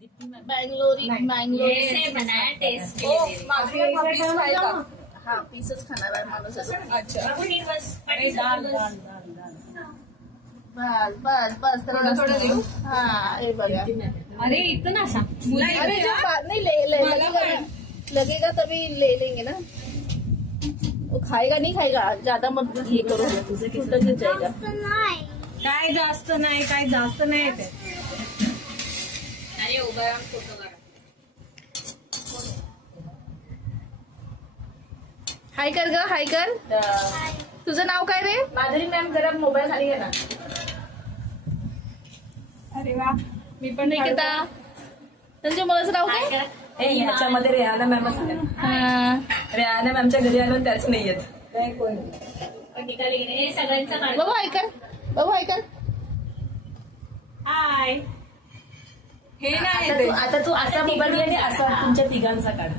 बँगलोरी taste हा पीसच खाणार आहे माणूस. अच्छा बस बस बस थोडं देऊ. हा हे बघा. अरे इतना सा अरे जो बात नहीं लगेगा तभी ले लेंगे ना. वो खाएगा नहीं खाएगा ज्यादा मत ये करो छूटच जाएगा. काय जास्त नाही काय जास्त नाही येते. अरे उभा राहून फोटो काढा. हाय कर ग हाय कर. तुझं नाव काय रे. माधुरी मॅम जरा मोबाईल खाली घे ना. अरे वा मी पण नाही घेता. त्यांच्या मुलाचं नाव काय. ह्याच्यामध्ये रेहाना मॅम रेहाना मॅमच्या घरी आलो त्याच नाही येत. सगळ्यांचा बाबू हाय कर. बाबू हाय कर. हाय. हे नाही आता तू असा मोबाईल आणि असा तुमच्या तिघांचा काढ.